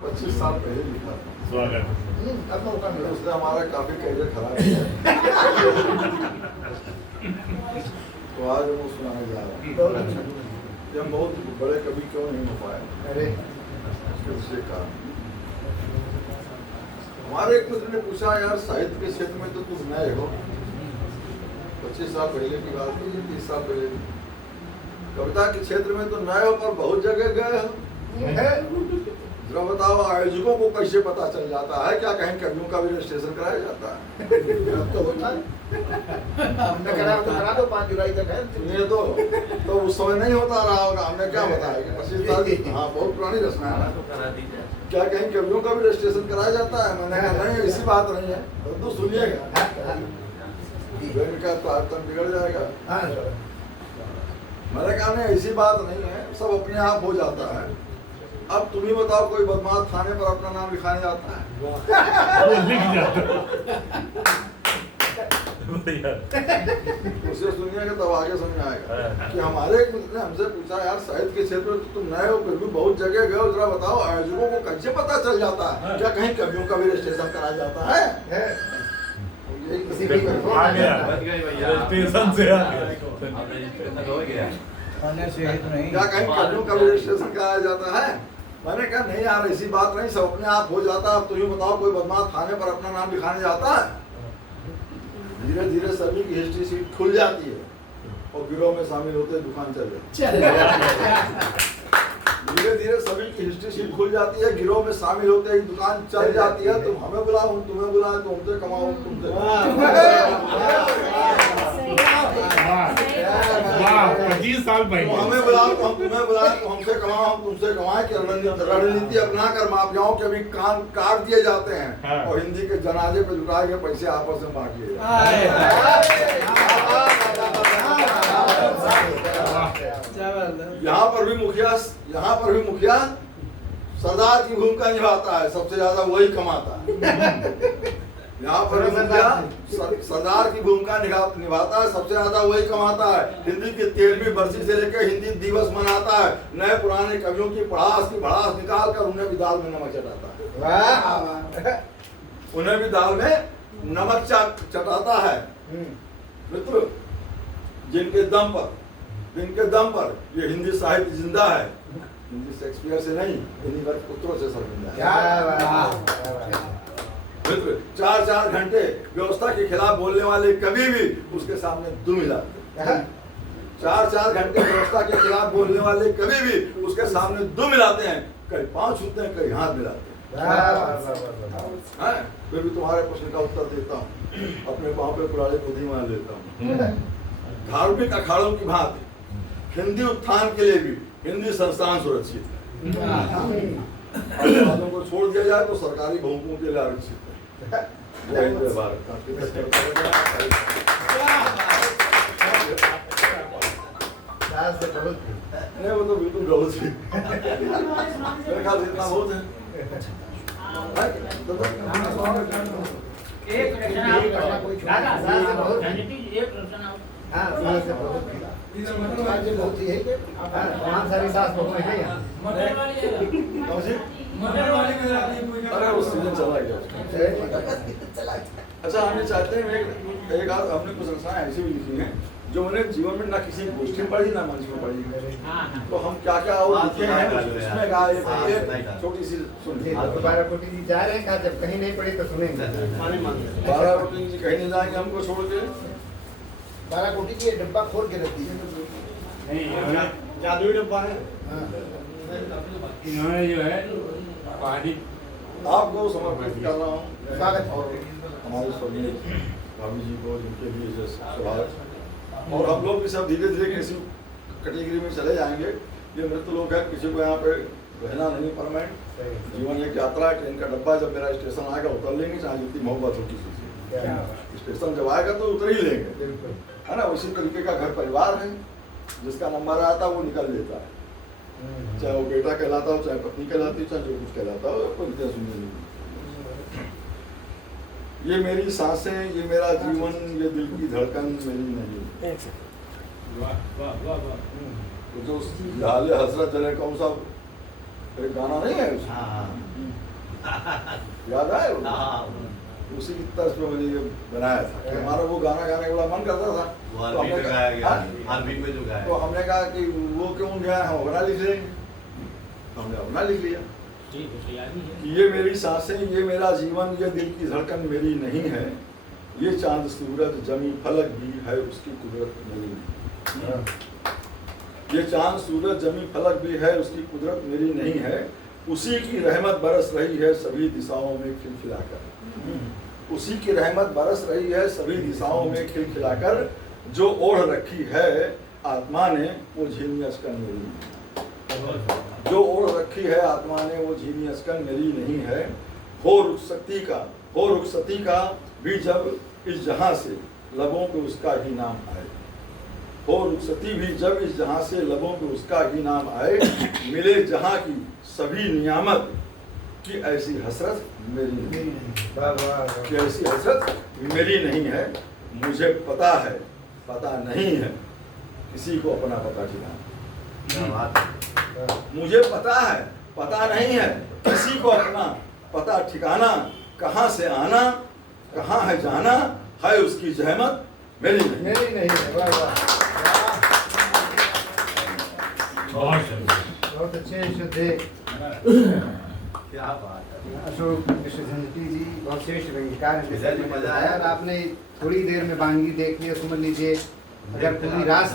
25 साल पहले लिखा था। स्वागत। अब मौका मिला, उसने हमारा काफी करियर खराब किया। तो आज वो सुनाने जा रहा हूँ। ये हम बहुत बड़े कवि क्यों नहीं हो पाए? अरे दूसरे कारण हमारे एक मित्र ने पूछा, यार साहित्य के क्षेत्र में तो तुम नए हो, 25 साल पहले की बात है, 30 साल पहले कविता के क्षेत्र में तो नए हो पर बहुत जगह गए हो। जरा बताओ, आयोजकों को कैसे पता चल जाता है? क्या कहीं कवियों का भी रजिस्ट्रेशन कराया जाता है? तो होता है, हमने करा दो 5 जुलाई तक है। ये तो उस समय नहीं होता रहा होगा, हमने क्या बताया कि 25 साल, हाँ बहुत पुरानी रचना है ना। क्या कहीं कवियों का भी रजिस्ट्रेशन कराया जाता है? मैंने कहा नहीं, ऐसी बात नहीं है। तो सुनिएगा, का प्रार्थना बिगड़ जाएगा। मैंने कहा नहीं, ऐसी बात नहीं है, सब अपने आप हो जाता है। अब तुम ही बताओ, कोई बदमाश थाने पर अपना नाम लिखाने जाता है? उसे सुनिएगा तब आगे समझ आएगा कि हमारे एक मित्र ने हमसे पूछा, यार साहित्य के क्षेत्र में तुम नए हो फिर भी बहुत जगह गए हो, जरा बताओ आयोजकों को कैसे पता चल जाता है? क्या कहीं कवियों का भी रजिस्ट्रेशन कराया जाता है? क्या कहीं कवियों का भी रजिस्ट्रेशन कराया जाता है? मैंने कहा नहीं यार, ऐसी बात नहीं, सब अपने आप हो जाता है। अब तुम ही बताओ, कोई बदमाश थाने पर अपना नाम लिखाने जाता है? धीरे धीरे सभी की हिस्ट्री शीट खुल जाती है और गिरोह में शामिल होते दुकान चल जाती। धीरे धीरे सभी की हिस्ट्री शीट खुल जाती है, गिरोह में शामिल होते ही दुकान चल जाती है। तुम हमें बुलाओ, तुम्हें बुलाओ, तुमसे कमाओ, तुमसे 25 साल पहले हमें बुलाओ तो हम तुम्हें बुलाएं, तो हमसे कमाओ हम तुमसे कमाएं। कि रणनीति अपनाकर माफियाओं के भी कान काट दिए जाते हैं और हिंदी के जनाजे पे जुटाए गए पैसे आपस में बांट लिए यहाँ पर भी मुखिया सरदार की भूमिका निभाता है, सबसे ज्यादा वही कमाता है। यहाँ पर भी मुखिया सरदार की भूमिका निभाता है, सबसे ज्यादा वही कमाता है। हिंदी की 13वीं बरसी से लेकर हिंदी दिवस मनाता है। नए पुराने कवियों की भड़ास निकाल कर उन्हें भी दाल में नमक चटाता है। उन्हें भी दाल में नमक चटाता है। मित्र, जिनके दम पर ये हिंदी साहित्य जिंदा है, हिंदी शेक्सपियर से नहीं, इन्हीं पुत्रों से शर्मिंदा है। मित्र, 4-4 घंटे व्यवस्था के खिलाफ बोलने वाले कभी भी उसके सामने दुम मिलाते हैं। 4-4 घंटे व्यवस्था के खिलाफ बोलने वाले कभी भी उसके सामने दुम मिलाते हैं। कहीं पांव छूते हैं, कहीं हाथ मिलाते हैं। फिर भी तुम्हारे प्रश्न का उत्तर देता हूँ, अपने पाँव पे कुल्हाड़ी खुद ही मान लेता हूँ। धार्मिक अखाड़ों की भांति हिंदी उत्थान के लिए भी हिंदी संस्थान सुरक्षित है। अपराधों को छोड़ दिया जाए तो सरकारी बहुमतों के लिए आरक्षित है। जय हिंद, जय भारत। नहीं, वो तो बिल्कुल गलत है। मेरे ख्याल से इतना बहुत है। अरे वो सीजन चला गया। अच्छा, हमने चाहते हैं एक आध हमने कुछ रचनाएं ऐसी भी लिखी हैं जो मैंने जीवन में ना किसी गोष्ठी में पढ़ी ना मंच में पढ़ी। तो हम क्या क्या और लिखे हैं उसमें एक छोटी सी सुनिए। 12 कोटी जी जा रहे हैं, जब कहीं नहीं पढ़ी तो सुनेंगे। 12 कोटी जी कहीं नहीं जाएंगे हमको छोड़ के। 12 कोटी जी डब्बा खोल के रख दीजिए। जादुई डब्बा है। इन्होंने जो है पानी आपको समर्पित कर रहा हूँ। स्वागत और हमारे स्वर्गीय भाभी जी को, जिनके लिए स्वागत। और हम लोग भी सब धीरे धीरे किसी कैटेगरी में चले जाएंगे। ये मृत लोग हैं, किसी को यहाँ पे रहना नहीं परमानेंट। जीवन एक यात्रा है, ट्रेन का डब्बा। जब मेरा स्टेशन आएगा उतर लेंगे, चाहे जितनी मोहब्बत हो किसी से। स्टेशन जब आएगा तो उतर ही लेंगे, है ना। उसी तरीके का घर परिवार है, जिसका नंबर आता है वो निकल लेता है। चाहे वो बेटा कहलाता हो, चाहे पत्नी कहलाती हो, चाहे जो कुछ कहलाता हो, कोई सुनने नहीं। ये मेरी सांसें, ये मेरा जीवन, ये दिल की धड़कन मेरी नहीं। तो जो हाल हसरत जले कौन सा एक गाना नहीं है, याद आए वो? हाँ, उसी की तर्ज पे मैंने ये बनाया था कि हमारा वो गाना गाने का बड़ा मन करता था। वो तो आरबी हमने में कहा- गाया गया, हाँ? आरबी में जो गाया तो हमने कहा कि वो क्यों गया, हम अपना लिख लेंगे। हमने अपना लिख लिया कि ये मेरी सांसें, ये मेरा जीवन, ये दिल की धड़कन मेरी नहीं है, ये चांद सूरज जमी फलक भी है उसकी कुदरत मेरी नहीं। ये चांद सूरज जमी फलक भी है उसकी कुदरत मेरी नहीं है, उसी की रहमत बरस रही है सभी दिशाओं में खिलखिलाकर। उसी की रहमत बरस रही है सभी दिशाओं में खिलखिलाकर, जो ओढ़ रखी है आत्मा ने वो झीनी अस्कन मेरी नहीं। जो ओढ़ रखी है आत्मा ने वो झीनी अस्कन मेरी नहीं है। हो रुखसती का भी जब इस जहां से लबों पे उसका ही नाम आए। हो रुखसती भी जब इस जहां से लबों पे उसका ही नाम आए, मिले जहां की सभी नियामत की ऐसी हसरत मेरी नहीं। कि ऐसी हसरत मेरी नहीं है। मुझे पता है, पता नहीं है किसी को अपना पता ठिकाना। मुझे पता है, पता नहीं है किसी को अपना पता ठिकाना। कहाँ से आना, कहाँ है जाना, है उसकी जहमत मेरी नहीं। मेरी नहीं है। वाह वाह, बहुत अच्छे शुद्धे क्या बात है। अशोक मिश्र झंझटी जी बहुत श्रेष्ठ रंगीकार हैं। इधर भी मजा आया। और आपने थोड़ी देर में बांगी देख लिया, समझ लीजिए अगर पूरी रात